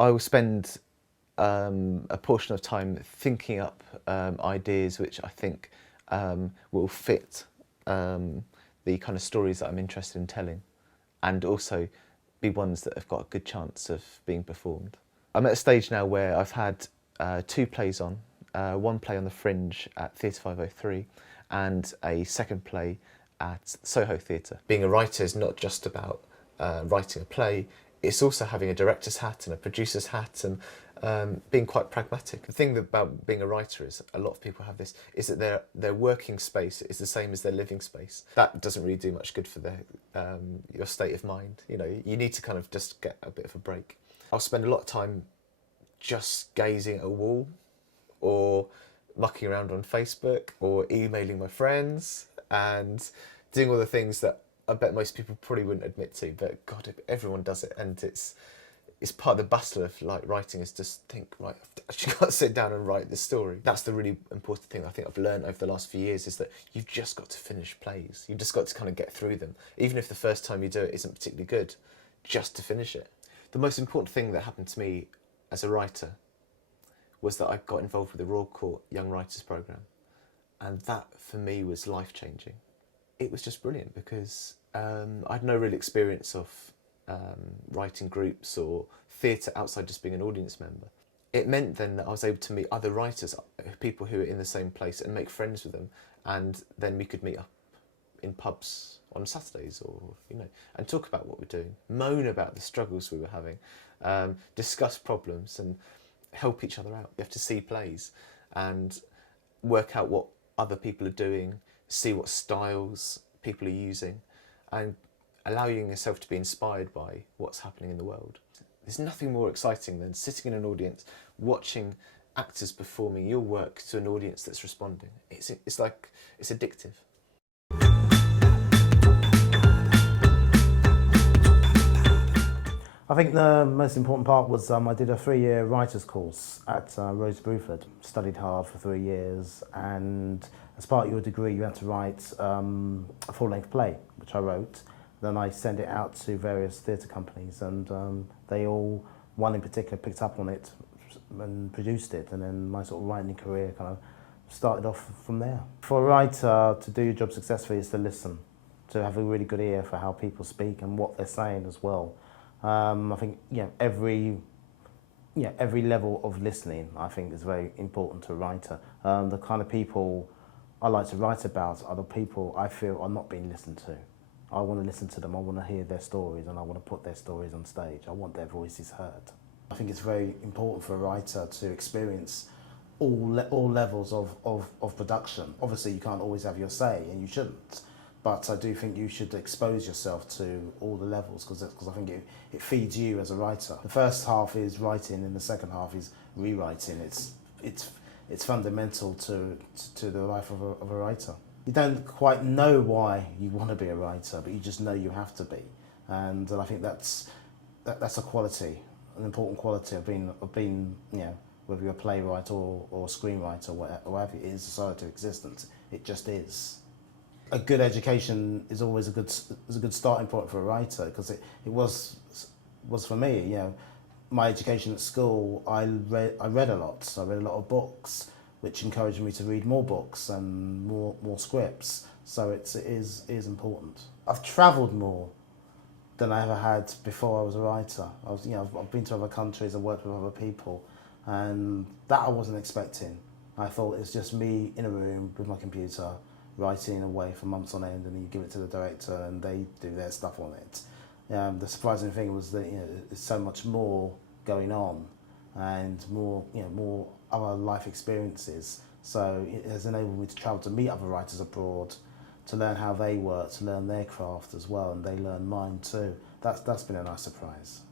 I will spend a portion of time thinking up ideas which I think will fit the kind of stories that I'm interested in telling, and also be ones that have got a good chance of being performed. I'm at a stage now where I've had 2 plays on, one play on the Fringe at Theatre503 and a second play at Soho Theatre. Being a writer is not just about writing a play, it's also having a director's hat and a producer's hat and being quite pragmatic. The thing about being a writer is, a lot of people have this, is that their working space is the same as their living space. That doesn't really do much good for your state of mind. You know, you need to kind of just get a bit of a break. I'll spend a lot of time just gazing at a wall, or mucking around on Facebook, or emailing my friends, and doing all the things that I bet most people probably wouldn't admit to, but God, everyone does it, and it's part of the bustle of like writing, is just think, right, I've actually got to sit down and write this story. That's the really important thing I think I've learned over the last few years, is that you've just got to finish plays. You've just got to kind of get through them. Even if the first time you do it isn't particularly good, just to finish it. The most important thing that happened to me as a writer was that I got involved with the Royal Court Young Writers Programme. And that, for me, was life-changing. It was just brilliant because I had no real experience of writing groups or theatre outside just being an audience member. It meant then that I was able to meet other writers, people who were in the same place, and make friends with them, and then we could meet up in pubs on Saturdays, or and talk about what we're doing, moan about the struggles we were having, discuss problems and help each other out. You have to see plays and work out what other people are doing, see what styles people are using, and allowing yourself to be inspired by what's happening in the world. There's nothing more exciting than sitting in an audience, watching actors performing your work to an audience that's responding. It's addictive. I think the most important part was I did a 3-year writer's course at Rose Bruford. Studied hard for 3 years, and as part of your degree you had to write a full-length play, which I wrote. Then I sent it out to various theatre companies, and they all, one in particular, picked up on it and produced it, and then my sort of writing career kind of started off from there. For a writer to do your job successfully is to listen, to have a really good ear for how people speak and what they're saying as well. I think every level of listening, I think, is very important to a writer. The kind of people I like to write about are the people I feel are not being listened to. I want to listen to them, I want to hear their stories, and I want to put their stories on stage. I want their voices heard. I think it's very important for a writer to experience all levels of production. Obviously you can't always have your say, and you shouldn't. But I do think you should expose yourself to all the levels, because I think it feeds you as a writer. The first half is writing, and the second half is rewriting. It's fundamental to the life of a writer. You don't quite know why you want to be a writer, but you just know you have to be. And I think that's a quality, an important quality of being whether you're a playwright or a screenwriter or whatever it is, a society of existence. It just is. A good education is always a good starting point for a writer, because it was for me. My education at school, I read a lot. I read a lot of books, which encouraged me to read more books and more scripts. So it is important. I've travelled more than I ever had before I was a writer. I've been to other countries, I've worked with other people, and that I wasn't expecting. I thought it's just me in a room with my computer, writing away for months on end, and then you give it to the director and they do their stuff on it. The surprising thing was that there's so much more going on, and more other life experiences. So it has enabled me to travel to meet other writers abroad, to learn how they work, to learn their craft as well, and they learn mine too. That's been a nice surprise.